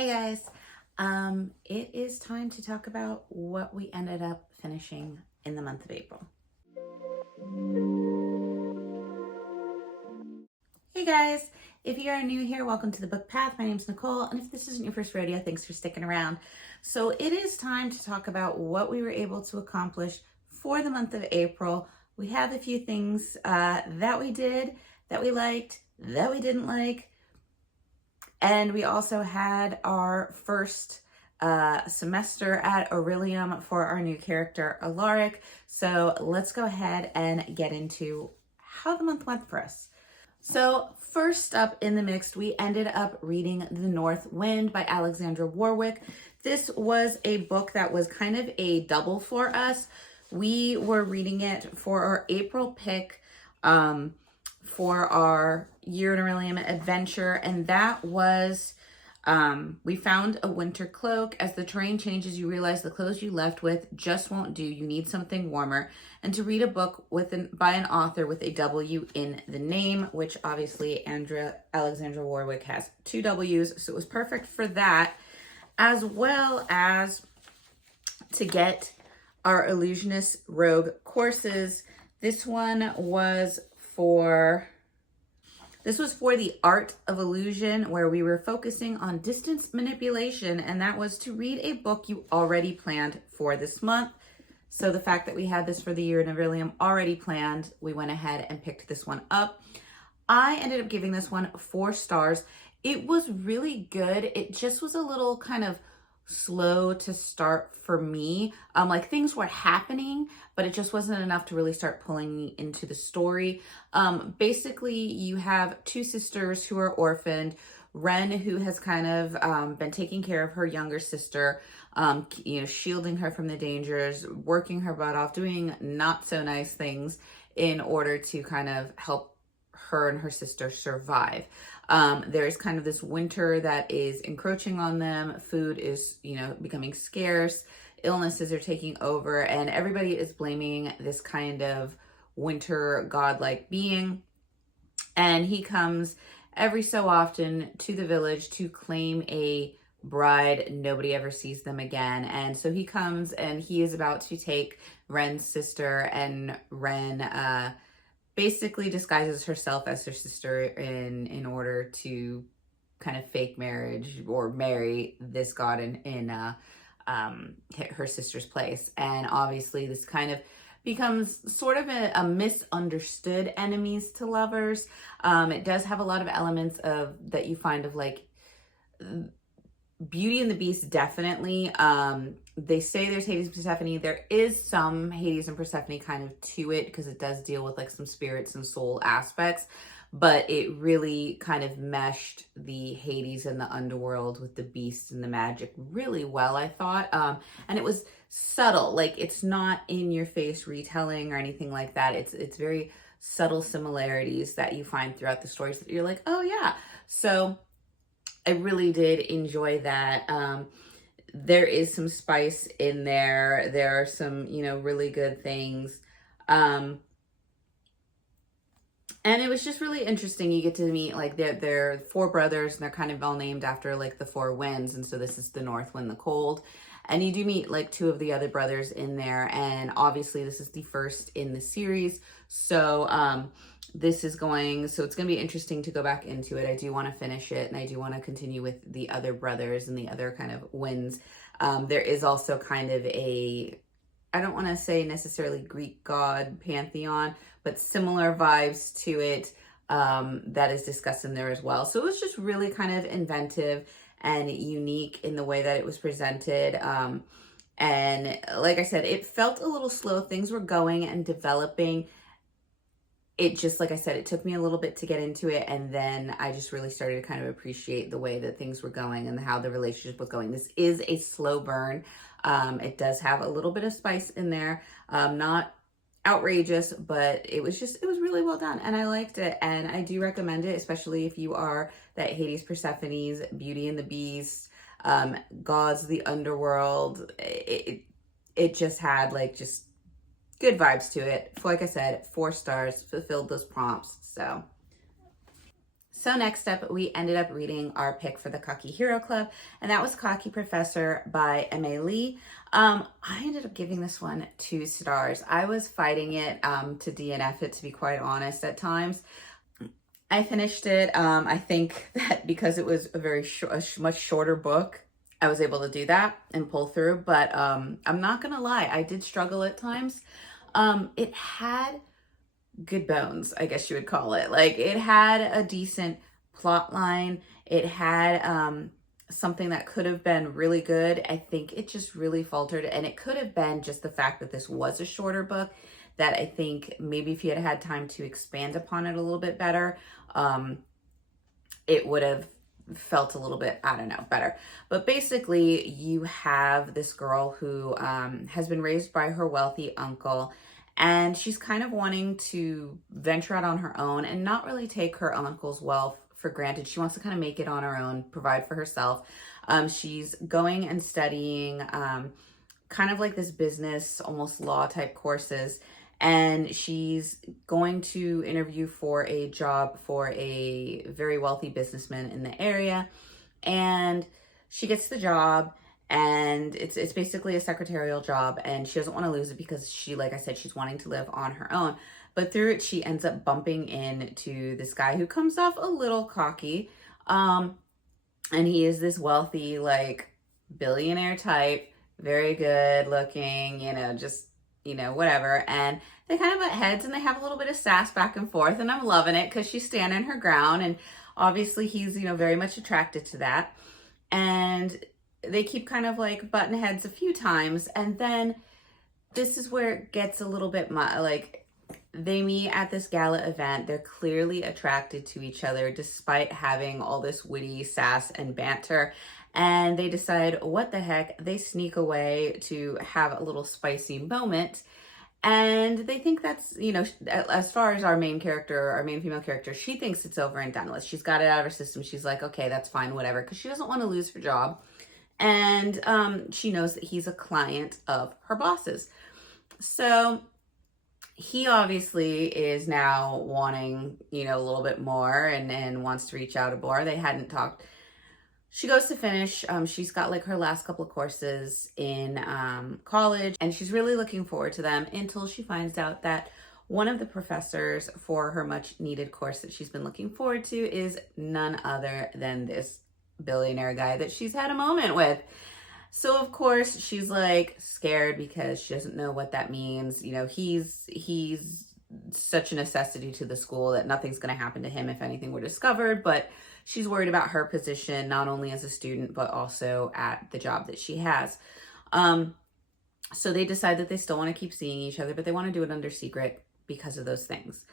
Hey guys, it is time to talk about what we ended up finishing in the month of April. Hey guys, if you are new here, welcome to the Book Path. My name's Nicole, and if this isn't your first rodeo, thanks for sticking around. So it is time to talk about what we were able to accomplish for the month of April. We have a few things that we did, that we liked, that we didn't like, and we also had our first semester at Aurelium for our new character, Alaric. So let's go ahead and get into how the month went for us. So first up in the mix, we ended up reading The North Wind by Alexandra Warwick. This was a book that was kind of a double for us. We were reading it for our April pick, for our Year in Aurelium adventure, and that was we found a winter cloak. As the terrain changes, you realize the clothes you left with just won't do. You need something warmer. And to read a book by an author with a W in the name, which obviously Alexandra Warwick has 2 W's, so it was perfect for that, as well as to get our Illusionist Rogue courses. This was for the Art of Illusion, where we were focusing on distance manipulation, and that was to read a book you already planned for this month. So the fact that we had this for the Year in Aurelium already planned, we went ahead and picked this one up. I ended up giving this one 4 stars. It was really good. It just was a little kind of slow to start for me. Like things were happening, but it just wasn't enough to really start pulling me into the story. Basically, you have 2 sisters who are orphaned. Ren, who has kind of been taking care of her younger sister, shielding her from the dangers, working her butt off, doing not so nice things in order to kind of help her and her sister survive. There's kind of this winter that is encroaching on them. Food is, becoming scarce. Illnesses are taking over, and everybody is blaming this kind of winter godlike being. And he comes every so often to the village to claim a bride. Nobody ever sees them again. And so he comes and he is about to take Ren's sister, and Ren basically disguises herself as her sister in order to kind of fake marriage or marry this god in her sister's place. And obviously this kind of becomes sort of a misunderstood enemies to lovers. It does have a lot of elements of that you find of like Beauty and the Beast, definitely. They say there's Hades and Persephone. There is some Hades and Persephone kind of to it, because it does deal with like some spirits and soul aspects, but it really kind of meshed the Hades and the underworld with the beast and the magic really well, I thought. And it was subtle, like it's not in your face retelling or anything like that. It's very subtle similarities that you find throughout the stories that you're like, oh yeah. So I really did enjoy that. There is some spice in there. There are some, really good things. And it was just really interesting. You get to meet like they're 4 brothers, and they're kind of all named after like the 4 winds. And so this is the North Wind, the Cold. And you do meet like 2 of the other brothers in there. And obviously this is the first in the series. So it's going to be interesting to go back into it. I do want to finish it, and I do want to continue with the other brothers and the other kind of winds. There is also kind of I don't want to say necessarily Greek god pantheon, but similar vibes to it that is discussed in there as well. So it was just really kind of inventive and unique in the way that it was presented. And like I said, it felt a little slow. Things were going and developing. It just, like I said, it took me a little bit to get into it, and then I just really started to kind of appreciate the way that things were going and how the relationship was going. This is a slow burn. It does have a little bit of spice in there, not outrageous, but it was really well done, and I liked it, and I do recommend it, especially if you are that Hades, Persephone's, Beauty and the Beast, gods of the underworld. It just had like just good vibes to it. Like I said, 4 stars, fulfilled those prompts. So next up, we ended up reading our pick for the Cocky Hero Club, and that was Cocky Professor by M.A. Lee. I ended up giving this one 2 stars. I was fighting it to DNF it, to be quite honest, at times. I finished it. I think that because it was a much shorter book, I was able to do that and pull through. But I'm not gonna lie, I did struggle at times. It had good bones, I guess you would call it. Like, it had a decent plot line. It had something that could have been really good. I think it just really faltered, and it could have been just the fact that this was a shorter book, that I think maybe if you had had time to expand upon it a little bit better, it would have felt a little bit, I don't know, better. But basically, you have this girl who has been raised by her wealthy uncle, and she's kind of wanting to venture out on her own and not really take her uncle's wealth for granted. She wants to kind of make it on her own, provide for herself. She's going and studying kind of like this business, almost law type courses. And she's going to interview for a job for a very wealthy businessman in the area. And she gets the job, and it's basically a secretarial job, and she doesn't want to lose it because she, like I said, she's wanting to live on her own. But through it, she ends up bumping into this guy who comes off a little cocky. And he is this wealthy, like, billionaire type, very good looking, just, whatever. And they kind of butt heads, and they have a little bit of sass back and forth, and I'm loving it because she's standing her ground, and obviously he's, very much attracted to that. And they keep kind of like butting heads a few times, and then this is where it gets a little bit like, they meet at this gala event. They're clearly attracted to each other despite having all this witty sass and banter. And they decide, what the heck, they sneak away to have a little spicy moment. And they think that's, as far as our main female character, she thinks it's over and done with. She's got it out of her system. She's like, okay, that's fine, whatever, because she doesn't want to lose her job. And she knows that he's a client of her boss's. So he obviously is now wanting, a little bit more, and wants to reach out more. They hadn't talked. She goes to finish. She's got like her last couple of courses in college, and she's really looking forward to them until she finds out that one of the professors for her much needed course that she's been looking forward to is none other than this billionaire guy that she's had a moment with. So of course she's like scared because she doesn't know what that means. He's such a necessity to the school that nothing's going to happen to him if anything were discovered, but she's worried about her position, not only as a student, but also at the job that she has. So they decide that they still want to keep seeing each other, but they want to do it under secret because of those things.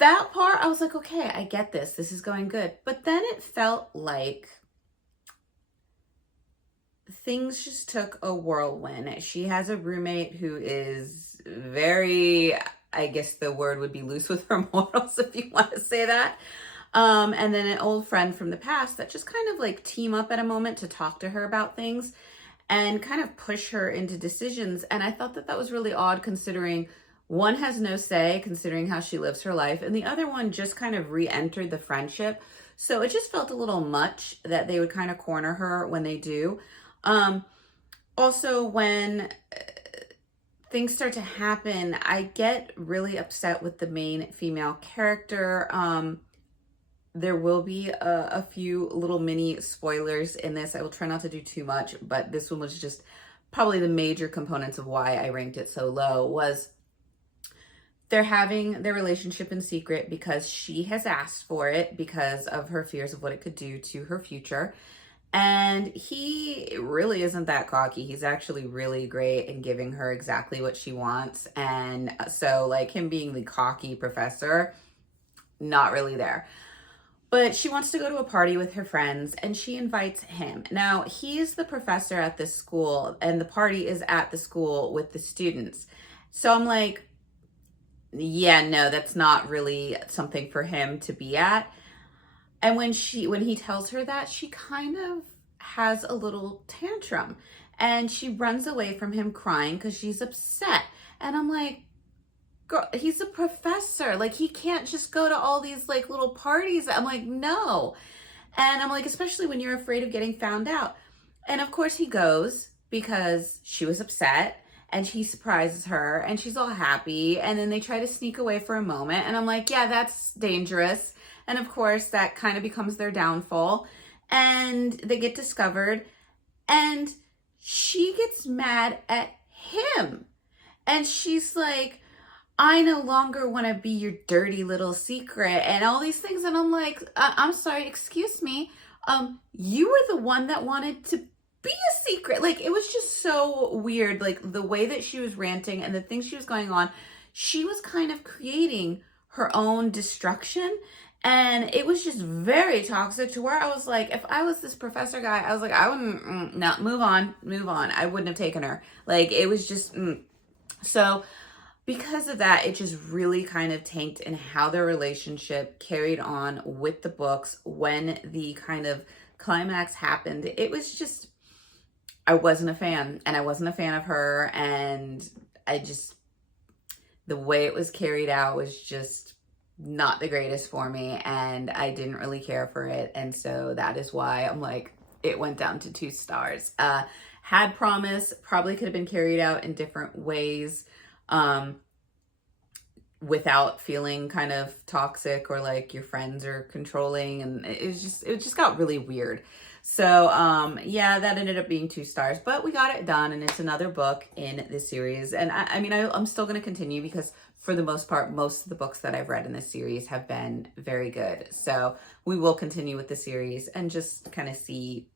That part, I was like, okay, I get this. This is going good. But then it felt like things just took a whirlwind. She has a roommate who is very, I guess the word would be loose with her morals, if you want to say that. And then an old friend from the past that just kind of like team up at a moment to talk to her about things and kind of push her into decisions. And I thought that that was really odd, considering one has no say, considering how she lives her life, and the other one just kind of re-entered the friendship. So it just felt a little much that they would kind of corner her when they do. Also, when things start to happen, I get really upset with the main female character. There will be a few little mini spoilers in this. I will try not to do too much, but this one was just probably the major components of why I ranked it so low. Was they're having their relationship in secret because she has asked for it because of her fears of what it could do to her future. And he really isn't that cocky. He's actually really great in giving her exactly what she wants. And so, like, him being the cocky professor, not really there. But she wants to go to a party with her friends, and she invites him. Now, he's the professor at this school, and the party is at the school with the students. So I'm like, yeah, no, that's not really something for him to be at. And when he tells her that, she kind of has a little tantrum, and she runs away from him crying because she's upset. And I'm like, girl, he's a professor. Like, he can't just go to all these like little parties. I'm like, no. And I'm like, especially when you're afraid of getting found out. And of course he goes because she was upset, and he surprises her and she's all happy. And then they try to sneak away for a moment. And I'm like, yeah, that's dangerous. And of course that kind of becomes their downfall, and they get discovered, and she gets mad at him. And she's like, I no longer want to be your dirty little secret and all these things. And I'm like, I'm sorry, excuse me. You were the one that wanted to be a secret. Like, it was just so weird. Like, the way that she was ranting and the things she was going on, she was kind of creating her own destruction. And it was just very toxic, to where I was like, if I was this professor guy, I was like, I wouldn't, no, move on. I wouldn't have taken her. Like, it was just, So because of that, it just really kind of tanked in how their relationship carried on with the books. When the kind of climax happened, it was just, I wasn't a fan, and I wasn't a fan of her. And the way it was carried out was just not the greatest for me, and I didn't really care for it. And so that is why I'm like, it went down to 2 stars. Had promise, probably could have been carried out in different ways, without feeling kind of toxic or like your friends are controlling. And it just got really weird. So yeah, that ended up being 2 stars, but we got it done, and it's another book in this series. And I mean, I'm still going to continue, because for the most part, most of the books that I've read in this series have been very good. So we will continue with the series and just kind of see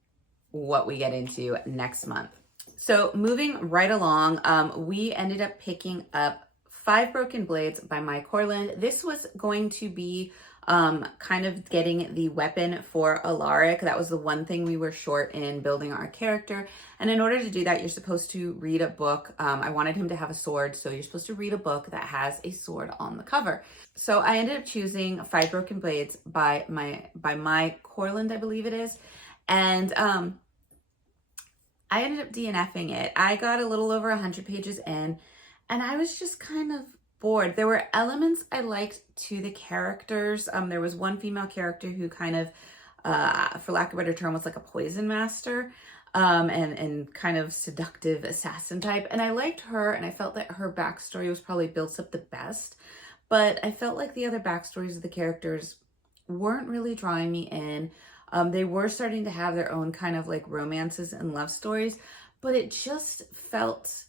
what we get into next month. So moving right along, we ended up picking up 5 Broken Blades by Mike Horland. This was going to be kind of getting the weapon for Alaric. That was the one thing we were short in building our character. And in order to do that, you're supposed to read a book. I wanted him to have a sword, so you're supposed to read a book that has a sword on the cover. So I ended up choosing 5 Broken Blades by Mike Horland, I believe it is. And I ended up DNFing it. I got a little over 100 pages in, and I was just kind of bored. There were elements I liked to the characters. There was one female character who kind of, for lack of a better term, was like a poison master, and kind of seductive assassin type. And I liked her, and I felt that her backstory was probably built up the best. But I felt like the other backstories of the characters weren't really drawing me in. They were starting to have their own kind of like romances and love stories, but it just felt,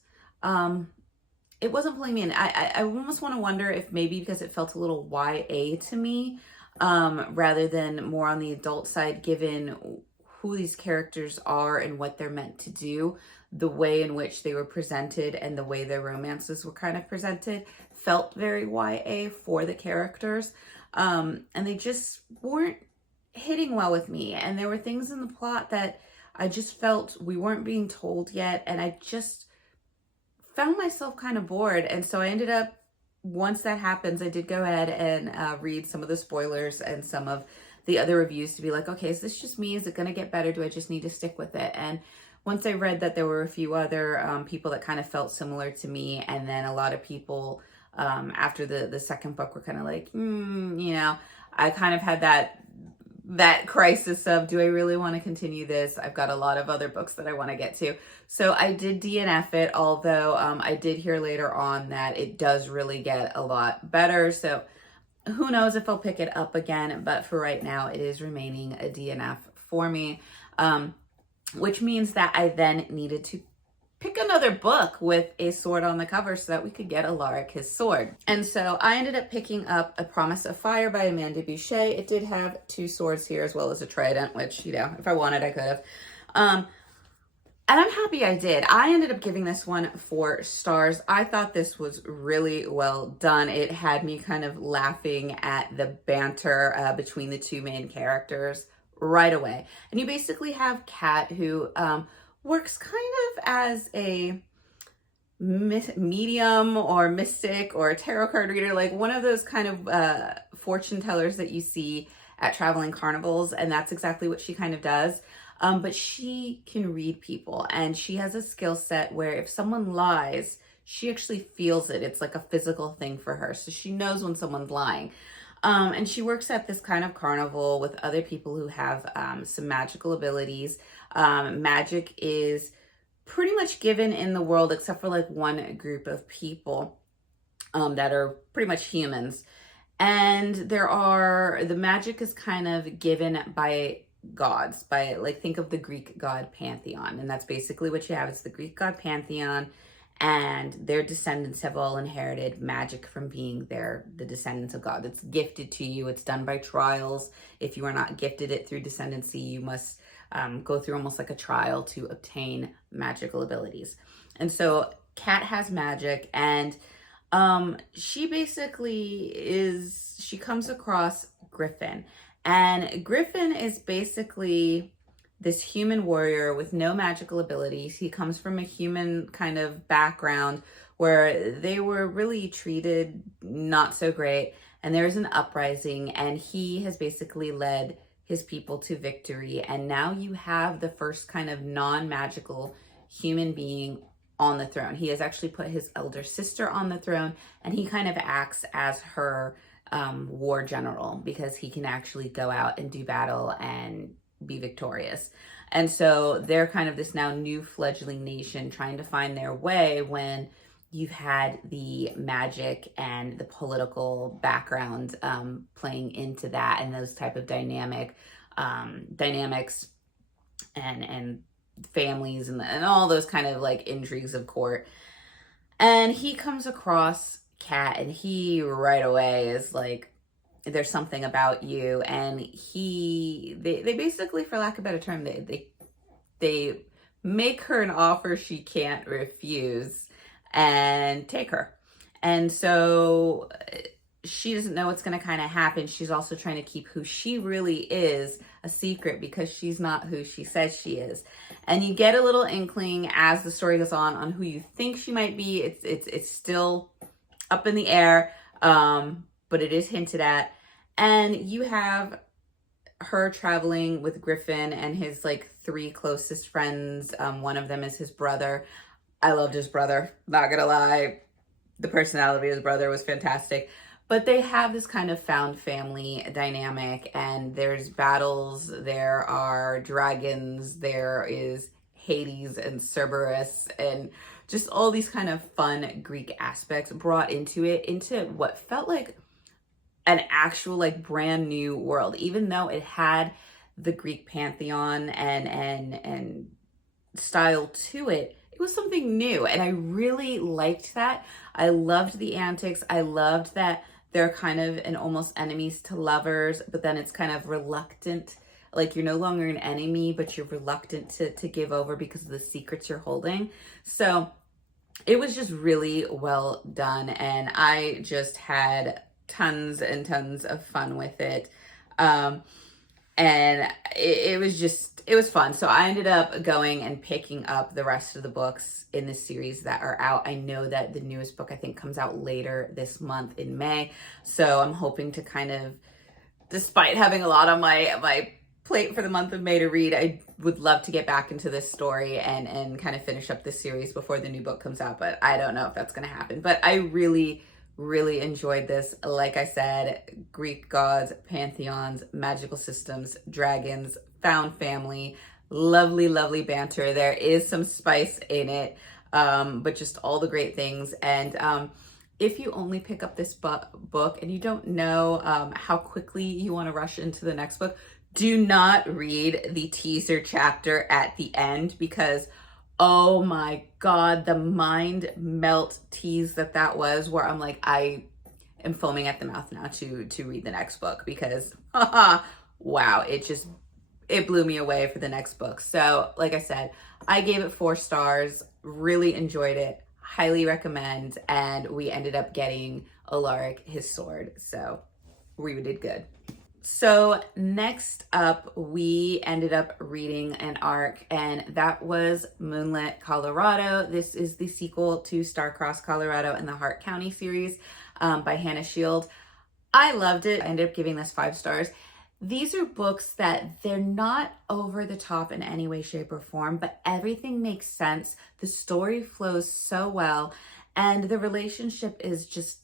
it wasn't pulling me in. I almost want to wonder if maybe because it felt a little YA to me, rather than more on the adult side, given who these characters are and what they're meant to do. The way in which they were presented and the way their romances were kind of presented felt very YA for the characters. And they just weren't hitting well with me. And there were things in the plot that I just felt we weren't being told yet. And I just found myself kind of bored. And so I ended up, once that happens, I did go ahead and read some of the spoilers and some of the other reviews to be like, okay, is this just me? Is it going to get better? Do I just need to stick with it? And once I read that there were a few other people that kind of felt similar to me, and then a lot of people after the second book were kind of like, you know, I kind of had that crisis of, do I really want to continue this? I've got a lot of other books that I want to get to. So I did DNF it, although I did hear later on that it does really get a lot better. So who knows if I'll pick it up again, but for right now, it is remaining a DNF for me, which means that I then needed to pick another book with a sword on the cover so that we could get Alaric his sword. And so I ended up picking up A Promise of Fire by Amanda Boucher. It did have 2 swords here as well as a trident, which, you know, if I wanted, I could have. And I'm happy I did. I ended up giving this one 4 stars. I thought this was really well done. It had me kind of laughing at the banter between the 2 main characters right away. And you basically have Kat, who works kind of as a medium or mystic or a tarot card reader, like one of those kind of fortune tellers that you see at traveling carnivals. And that's exactly what she kind of does. But she can read people, and she has a skill set where if someone lies, she actually feels it. It's like a physical thing for her. So she knows when someone's lying. And she works at this kind of carnival with other people who have some magical abilities. Magic is pretty much given in the world except for like one group of people that are pretty much humans. And the magic is kind of given by gods, by like, think of the Greek god pantheon. And that's basically what you have. It's the Greek god pantheon, and their descendants have all inherited magic from being the descendants of God. It's gifted to you. It's done by trials. If you are not gifted it through descendancy, you must go through almost like a trial to obtain magical abilities. And so Kat has magic, and she comes across Griffin. And Griffin is basically this human warrior with no magical abilities. He comes from a human kind of background where they were really treated not so great. And there's an uprising, and he has basically led his people to victory. And now you have the first kind of non-magical human being on the throne. He has actually put his elder sister on the throne, and he kind of acts as her war general, because he can actually go out and do battle and be victorious. And so they're kind of this now new fledgling nation trying to find their way when you've had the magic and the political background playing into that, and those type of dynamics and families and all those kind of like intrigues of court. And he comes across Kat, and he right away is like, there's something about you. And they basically, for lack of a better term, they make her an offer she can't refuse and take her. And so she doesn't know what's going to kind of happen. She's also trying to keep who she really is a secret, because she's not who she says she is. And you get a little inkling as the story goes on who you think she might be. It's still up in the air, but it is hinted at. And you have her traveling with Griffin and his like 3 closest friends. One of them is his brother. I loved his brother, not gonna lie. The personality of his brother was fantastic. But they have this kind of found family dynamic, and there's battles, there are dragons, there is Hades and Cerberus, and just all these kind of fun Greek aspects brought into what felt like an actual like brand new world, even though it had the Greek pantheon and style to it. It was something new, and I really liked that. I loved the antics. I loved that they're kind of an almost enemies to lovers, but then it's kind of reluctant. Like, you're no longer an enemy, but you're reluctant to give over because of the secrets you're holding. So it was just really well done, and I just had tons and tons of fun with it. And it was fun. So I ended up going and picking up the rest of the books in this series that are out. I know that the newest book, I think, comes out later this month in May. So I'm hoping to kind of, despite having a lot on my plate for the month of May to read, I would love to get back into this story and kind of finish up this series before the new book comes out. But I don't know if that's going to happen. But I really enjoyed this. Like I said, Greek gods, pantheons, magical systems, dragons, found family, lovely banter. There is some spice in it, but just all the great things. And if you only pick up this book and you don't know how quickly you want to rush into the next book, do not read the teaser chapter at the end, because oh my God, the mind melt tease that was, where I'm like, I am foaming at the mouth now to read the next book, because wow, it blew me away for the next book. So like I said, I gave it 4 stars, really enjoyed it, highly recommend. And we ended up getting Alaric his sword. So we did good. So next up, we ended up reading an arc, and that was Moonlit Colorado. This is the sequel to Star-Crossed Colorado in the Hart County series by Hannah Shield. I loved it. I ended up giving this 5 stars. These are books that they're not over the top in any way, shape, or form, but everything makes sense. The story flows so well. And the relationship is just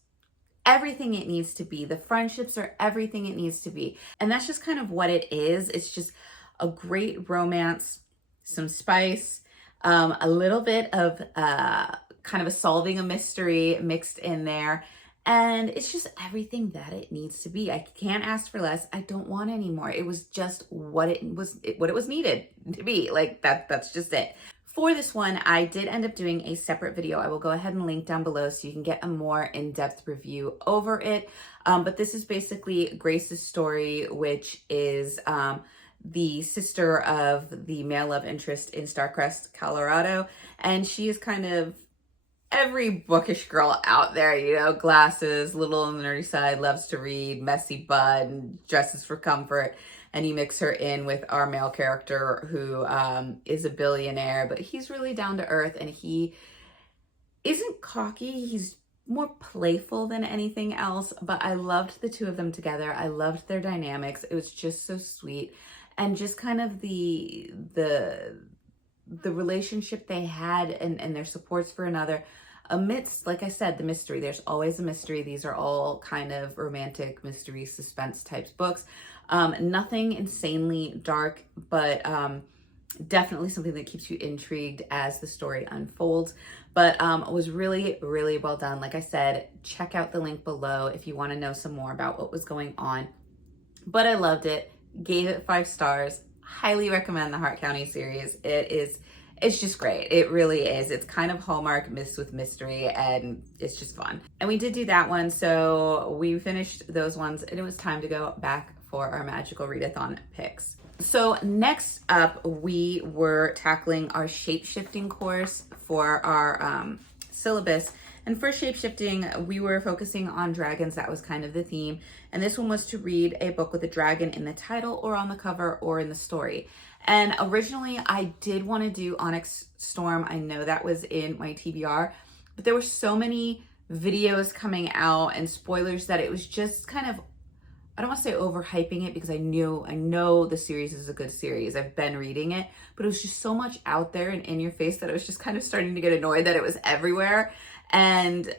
everything it needs to be. The friendships are everything it needs to be. And that's just kind of what it is. It's just a great romance, some spice, a little bit of kind of a solving a mystery mixed in there. And it's just everything that it needs to be. I can't ask for less. I don't want any more. It was just what it was needed to be. Like that's just it. For this one, I did end up doing a separate video. I will go ahead and link down below so you can get a more in-depth review over it. But this is basically Grace's story, which is the sister of the male love interest in Starcrest, Colorado. And she is kind of every bookish girl out there, you know, glasses, little on the nerdy side, loves to read, messy bud, and dresses for comfort. And you mix her in with our male character who is a billionaire, but he's really down to earth and he isn't cocky. He's more playful than anything else, but I loved the two of them together. I loved their dynamics. It was just so sweet. And just kind of the relationship they had and their supports for another amidst, like I said, the mystery. There's always a mystery. These are all kind of romantic mystery suspense types books. Nothing insanely dark, but definitely something that keeps you intrigued as the story unfolds. But it was really, really well done. Like I said, check out the link below if you want to know some more about what was going on. But I loved it. Gave it 5 stars. Highly recommend the Hart County series. It's just great. It really is. It's kind of Hallmark mixed with mystery and it's just fun. And we did do that one. So we finished those ones and it was time to go back for our magical readathon picks. So next up, we were tackling our shape-shifting course for our syllabus. And for shape-shifting, we were focusing on dragons. That was kind of the theme. And this one was to read a book with a dragon in the title or on the cover or in the story. And originally I did want to do Onyx Storm. I know that was in my TBR, but there were so many videos coming out and spoilers that it was just kind of, I don't want to say overhyping it because I know the series is a good series. I've been reading it, but it was just so much out there and in your face that I was just kind of starting to get annoyed that it was everywhere. And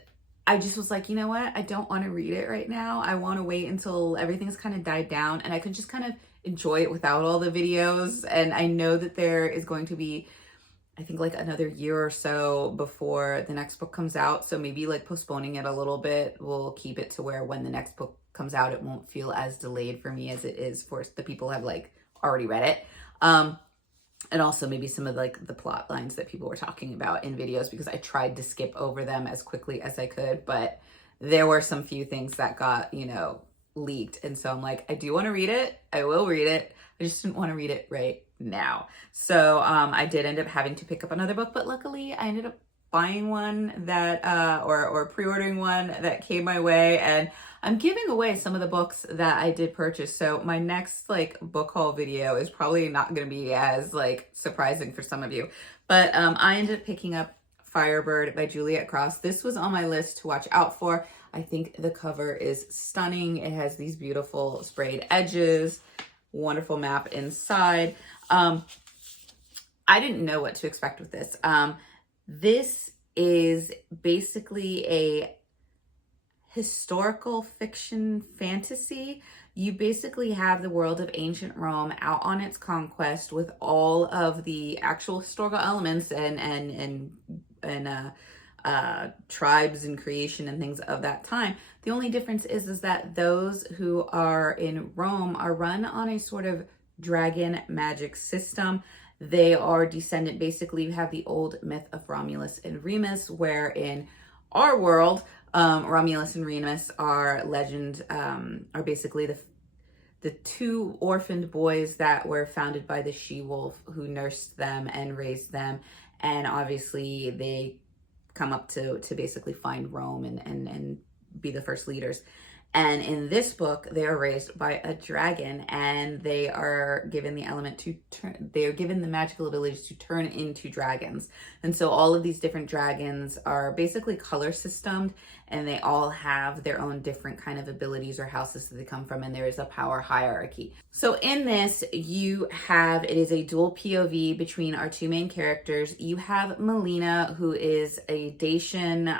I just was like, you know what? I don't want to read it right now. I want to wait until everything's kind of died down and I could just kind of enjoy it without all the videos. And I know that there is going to be, I think, like another year or so before the next book comes out. So maybe like postponing it a little bit will keep it to where when the next book comes out, it won't feel as delayed for me as it is for the people who have like already read it. And also maybe some of like the plot lines that people were talking about in videos because I tried to skip over them as quickly as I could, but there were some few things that got, you know, leaked. And so I'm like, I do want to read it. I will read it. I just didn't want to read it right now. So I did end up having to pick up another book, but luckily I ended up buying one that or pre-ordering one that came my way, and I'm giving away some of the books that I did purchase. So my next like book haul video is probably not going to be as like surprising for some of you, but I ended up picking up Firebird by Juliet Cross. This was on my list to watch out for. I think the cover is stunning. It has these beautiful sprayed edges, wonderful map inside. I didn't know what to expect with this. This is basically a historical fiction fantasy. You basically have the world of ancient Rome out on its conquest with all of the actual historical elements and tribes and creation and things of that time. The only difference is that those who are in Rome are run on a sort of dragon magic system. They are descendant, basically you have the old myth of Romulus and Remus, where in our world, Romulus and Remus are legend, are basically the 2 orphaned boys that were founded by the she-wolf who nursed them and raised them. And obviously they come up to basically find Rome and be the first leaders. And in this book, they are raised by a dragon, and they are given the element to turn, they are given the magical abilities to turn into dragons. And so all of these different dragons are basically color systemed, and they all have their own different kind of abilities or houses that they come from, and there is a power hierarchy. So in this, you have, it is a dual POV between our two main characters. You have Melina, who is a Dacian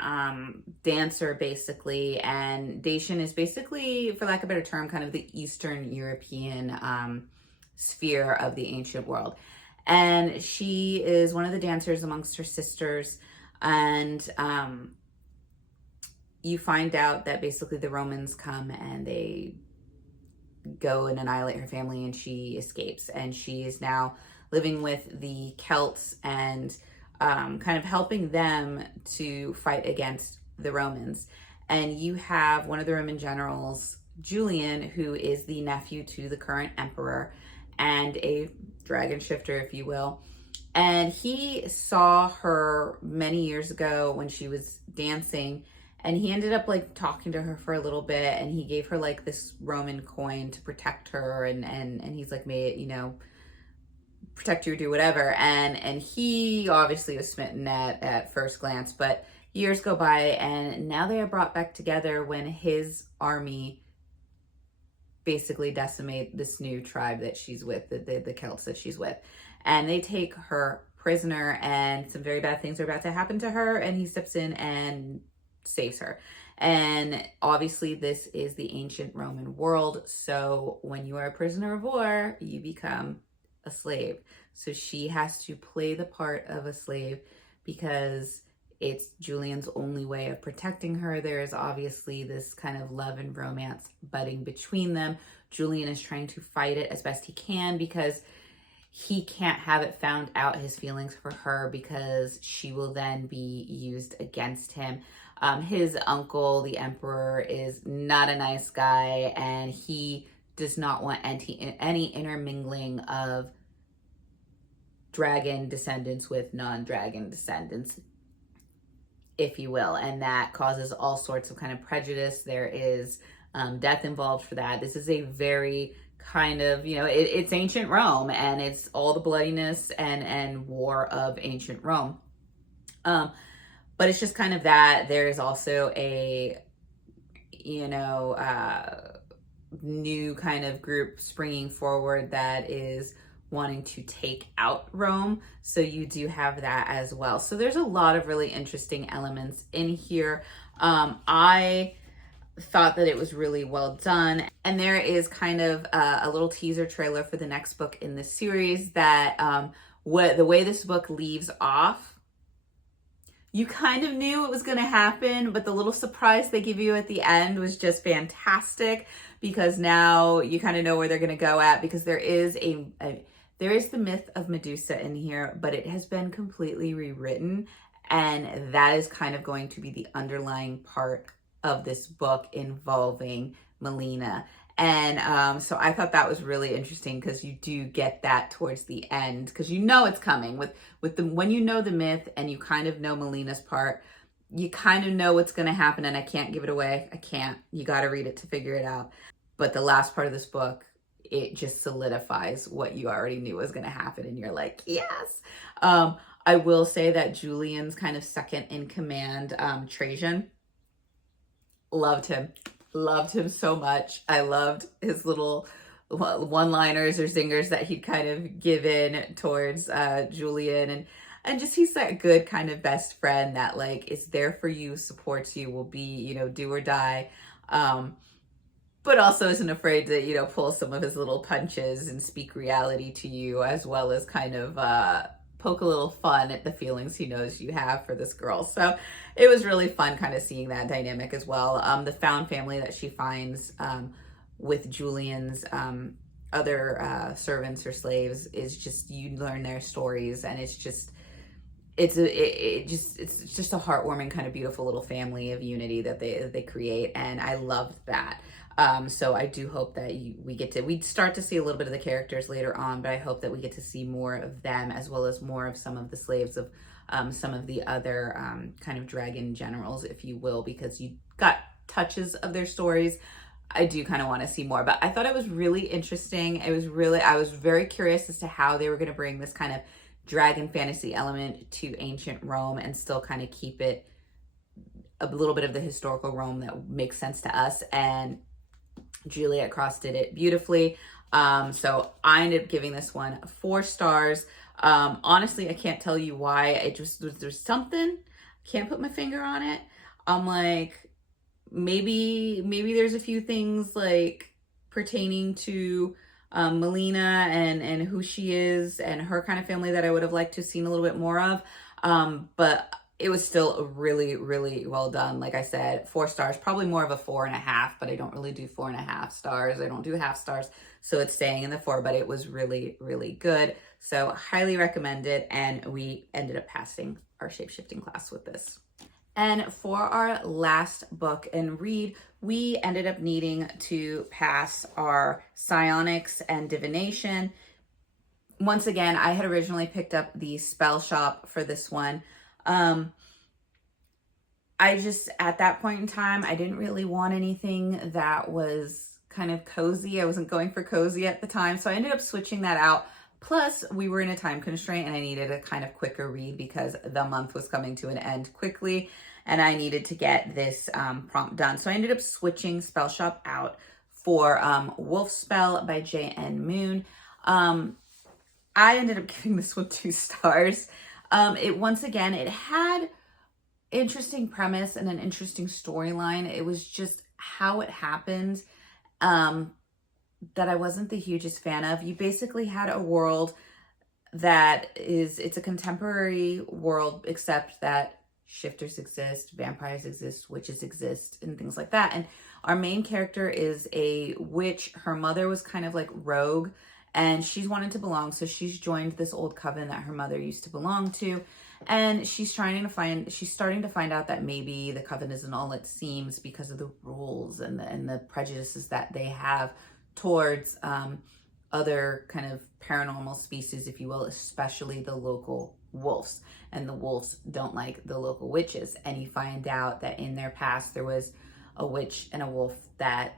dancer, basically, and Dacian is basically, for lack of a better term, kind of the Eastern European sphere of the ancient world. And she is one of the dancers amongst her sisters, and you find out that basically the Romans come and they go and annihilate her family, and she escapes, and she is now living with the Celts and kind of helping them to fight against the Romans. And you have one of the Roman generals, Julian, who is the nephew to the current emperor and a dragon shifter, if you will. And he saw her many years ago when she was dancing, and he ended up like talking to her for a little bit, and he gave her like this Roman coin to protect her, and he's like, may it, you know, protect you or do whatever. And he obviously was smitten at first glance, but years go by, and now they are brought back together when his army basically decimate this new tribe that she's with, the Celts that she's with. And they take her prisoner, and some very bad things are about to happen to her, and he steps in and saves her. And obviously this is the ancient Roman world, so when you are a prisoner of war, you become a slave. So she has to play the part of a slave because it's Julian's only way of protecting her. There is obviously this kind of love and romance budding between them. Julian is trying to fight it as best he can because he can't have it found out, his feelings for her, because she will then be used against him. His uncle, the emperor, is not a nice guy, and he does not want any intermingling of dragon descendants with non-dragon descendants, if you will, and that causes all sorts of kind of prejudice. There is death involved for that. This is a very kind of, you know, it's ancient Rome, and it's all the bloodiness and war of ancient Rome. But it's just kind of that. There is also a, you know, new kind of group springing forward that is wanting to take out Rome. So you do have that as well. So there's a lot of really interesting elements in here. I thought that it was really well done. And there is kind of a little teaser trailer for the next book in this series that the way this book leaves off, you kind of knew it was going to happen, but the little surprise they give you at the end was just fantastic, because now you kind of know where they're going to go at, because there is there is the myth of Medusa in here, but it has been completely rewritten, and that is kind of going to be the underlying part of this book involving Melina. And so I thought that was really interesting, because you do get that towards the end, because you know it's coming with the, when you know the myth and you kind of know Melina's part, you kind of know what's going to happen. And I can't give it away. I can't. You got to read it to figure it out. But the last part of this book, it just solidifies what you already knew was going to happen, and you're like, yes. I will say that Julian's kind of second in command, Trajan, loved him so much. I loved his little one-liners or zingers that he'd kind of given towards Julian, and just, he's that good kind of best friend that like is there for you, supports you, will be, you know, do or die, but also isn't afraid to, you know, pull some of his little punches and speak reality to you, as well as kind of poke a little fun at the feelings he knows you have for this girl. So it was really fun kind of seeing that dynamic as well. The found family that she finds with Julian's other servants or slaves is just, you learn their stories, and it's just, it's just a heartwarming kind of beautiful little family of unity that they create, and I loved that. So I do hope that we start to see a little bit of the characters later on, but I hope that we get to see more of them, as well as more of some of the slaves of some of the other kind of dragon generals, if you will, because you got touches of their stories, I do kind of want to see more. But I thought it was really interesting. I was very curious as to how they were going to bring this kind of dragon fantasy element to ancient Rome and still kind of keep it a little bit of the historical Rome that makes sense to us. And Juliet Cross did it beautifully. So I ended up giving this one 4 stars. Honestly, I can't tell you why. It just there's something. Can't put my finger on it. I'm like, maybe there's a few things like pertaining to Melina and who she is and her kind of family that I would have liked to have seen a little bit more of. But it was still really, really well done. Like I said, 4 stars, probably more of a 4.5, but I don't really do 4.5 stars. I don't do half stars. So it's staying in the 4, but it was really, really good. So highly recommend it. And we ended up passing our shape-shifting class with this. And for our last book and read, we ended up needing to pass our psionics and divination. Once again, I had originally picked up the spell shop for this one. I just, at that point in time, I didn't really want anything that was kind of cozy. I wasn't going for cozy at the time. So I ended up switching that out. Plus, we were in a time constraint and I needed a kind of quicker read because the month was coming to an end quickly and I needed to get this prompt done. So I ended up switching Spell Shop out for Wolf Spell by J.N. Moon. I ended up giving this one 2 stars. Once again, it had interesting premise and an interesting storyline. It was just how it happened that I wasn't the hugest fan of. You basically had a world it's a contemporary world, except that shifters exist, vampires exist, witches exist, and things like that. And our main character is a witch. Her mother was kind of like rogue, and she's wanted to belong, so she's joined this old coven that her mother used to belong to. And she's starting to find out that maybe the coven isn't all it seems because of the rules and the prejudices that they have towards other kind of paranormal species, if you will, especially the local wolves. And the wolves don't like the local witches. And you find out that in their past, there was a witch and a wolf that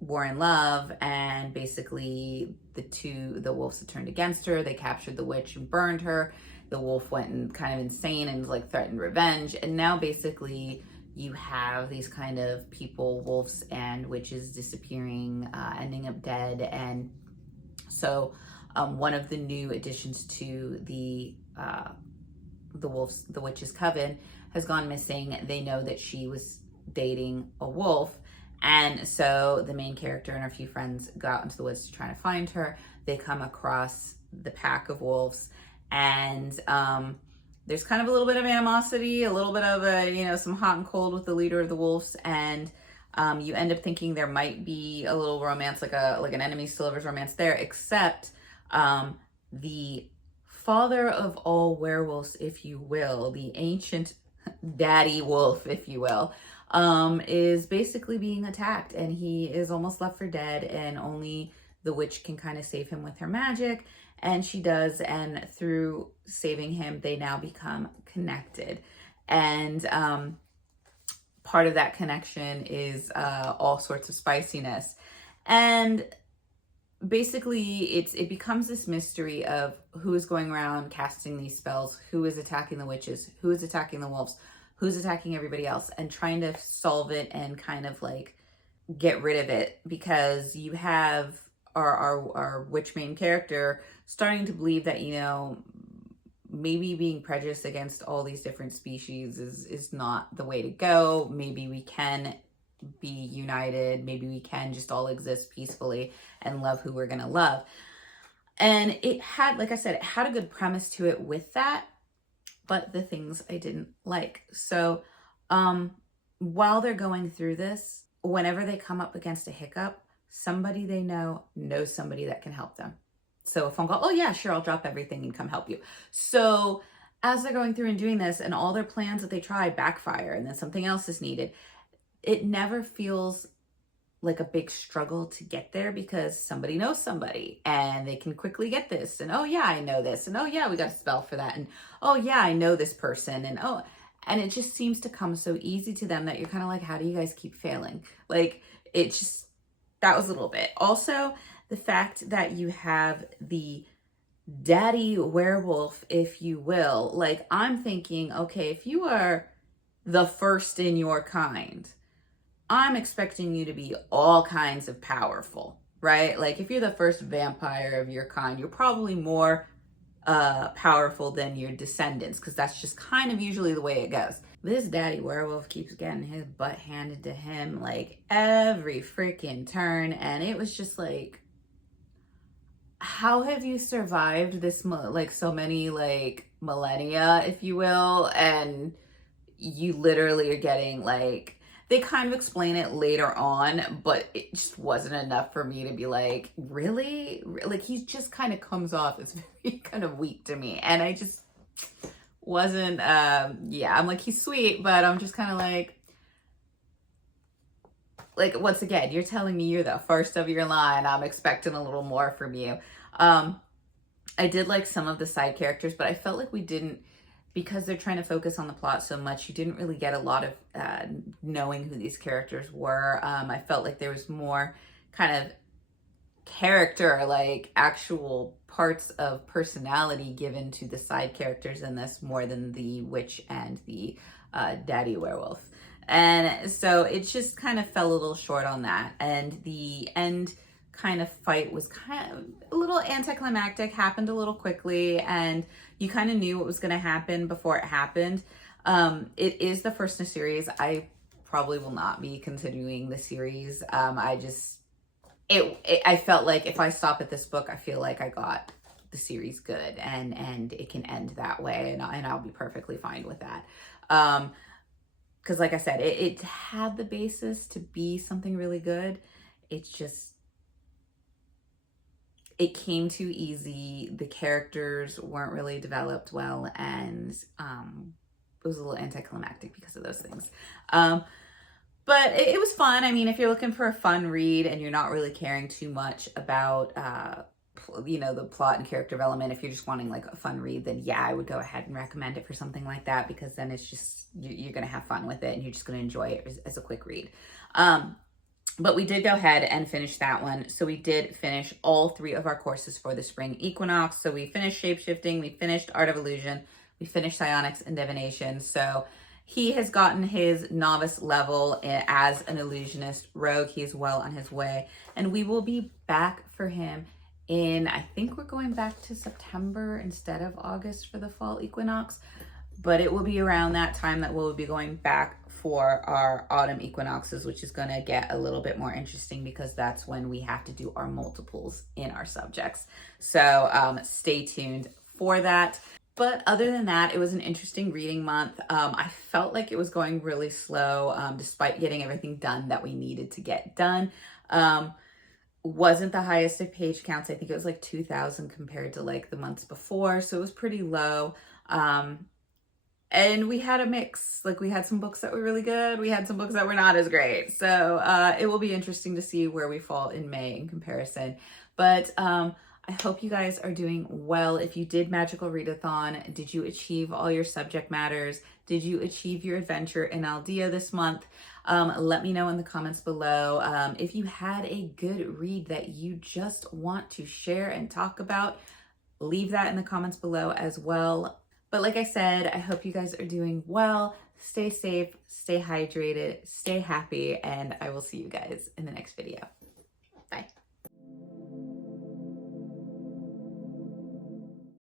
were in love, and basically the wolves had turned against her. They captured the witch and burned her. The wolf went and kind of insane and like threatened revenge. And now basically you have these kind of people, wolves and witches, disappearing, ending up dead. And so one of the new additions to the witch's coven has gone missing. They know that she was dating a wolf. And so the main character and a few friends go out into the woods to try to find her. They come across the pack of wolves, and there's kind of a little bit of animosity, a little bit of some hot and cold with the leader of the wolves, and you end up thinking there might be a little romance, like an enemies to lovers romance there, except the father of all werewolves, if you will, the ancient daddy wolf, if you will, is basically being attacked, and he is almost left for dead, and only the witch can kind of save him with her magic. And she does, and through saving him, they now become connected. And part of that connection is all sorts of spiciness. And basically, it becomes this mystery of who is going around casting these spells, who is attacking the witches, who is attacking the wolves, who's attacking everybody else, and trying to solve it and kind of like get rid of it, because you have our witch main character starting to believe that, maybe being prejudiced against all these different species is not the way to go. Maybe we can be united. Maybe we can just all exist peacefully and love who we're going to love. And it had, like I said, it had a good premise to it with that, but the things I didn't like. So while they're going through this, whenever they come up against a hiccup, somebody they know knows somebody that can help them. So a phone call, oh yeah, sure, I'll drop everything and come help you. So as they're going through and doing this, and all their plans that they try backfire, and then something else is needed, it never feels like a big struggle to get there, because somebody knows somebody and they can quickly get this. And oh yeah, I know this. And oh yeah, we got a spell for that. And oh yeah, I know this person. And it just seems to come so easy to them that you're kind of like, how do you guys keep failing? Like, it just, that was a little bit. Also, the fact that you have the daddy werewolf, if you will, like, I'm thinking, okay, if you are the first in your kind, I'm expecting you to be all kinds of powerful, right? Like, if you're the first vampire of your kind, you're probably more powerful than your descendants, because that's just kind of usually the way it goes. This daddy werewolf keeps getting his butt handed to him like every freaking turn, and it was just like, how have you survived this like so many like millennia, if you will, and you literally are getting like, they kind of explain it later on, but it just wasn't enough for me to be like, really? Like, he just kind of comes off as very kind of weak to me. And I just wasn't, yeah, I'm like, he's sweet, but I'm just kind of like, once again, you're telling me you're the first of your line. I'm expecting a little more from you. I did like some of the side characters, but I felt like we didn't, because they're trying to focus on the plot so much, you didn't really get a lot of knowing who these characters were. I felt like there was more kind of character, like actual parts of personality given to the side characters in this, more than the witch and the daddy werewolf. And so it just kind of fell a little short on that. And the end kind of fight was kind of a little anticlimactic, happened a little quickly, and you kind of knew what was going to happen before it happened. It is the first in a series. I probably will not be continuing the series. I felt like if I stop at this book, I feel like I got the series good, and it can end that way, and I'll be perfectly fine with that. Because like I said, it had the basis to be something really good. It's just, it came too easy. The characters weren't really developed well, and it was a little anticlimactic because of those things. But it was fun. I mean, if you're looking for a fun read and you're not really caring too much about, the plot and character development, if you're just wanting like a fun read, then yeah, I would go ahead and recommend it for something like that, because then it's just, you're going to have fun with it and you're just going to enjoy it as a quick read. But we did go ahead and finish that one. So we did finish all 3 of our courses for the spring equinox. So we finished shapeshifting, we finished art of illusion, we finished psionics and divination. So he has gotten his novice level as an illusionist rogue. He is well on his way, and we will be back for him in, I think we're going back to September instead of August for the fall equinox, but it will be around that time that we'll be going back for our autumn equinoxes, which is going to get a little bit more interesting, because that's when we have to do our multiples in our subjects. So stay tuned for that. But other than that, it was an interesting reading month. I felt like it was going really slow, despite getting everything done that we needed to get done. Wasn't the highest of page counts. I think it was like 2,000 compared to like the months before. So it was pretty low. And we had a mix. Like, we had some books that were really good. We had some books that were not as great. So it will be interesting to see where we fall in May in comparison. But I hope you guys are doing well. If you did Magical Readathon, did you achieve all your subject matters? Did you achieve your adventure in Aldea this month? Let me know in the comments below. If you had a good read that you just want to share and talk about, leave that in the comments below as well. But like I said, I hope you guys are doing well. Stay safe, stay hydrated, stay happy, and I will see you guys in the next video. Bye.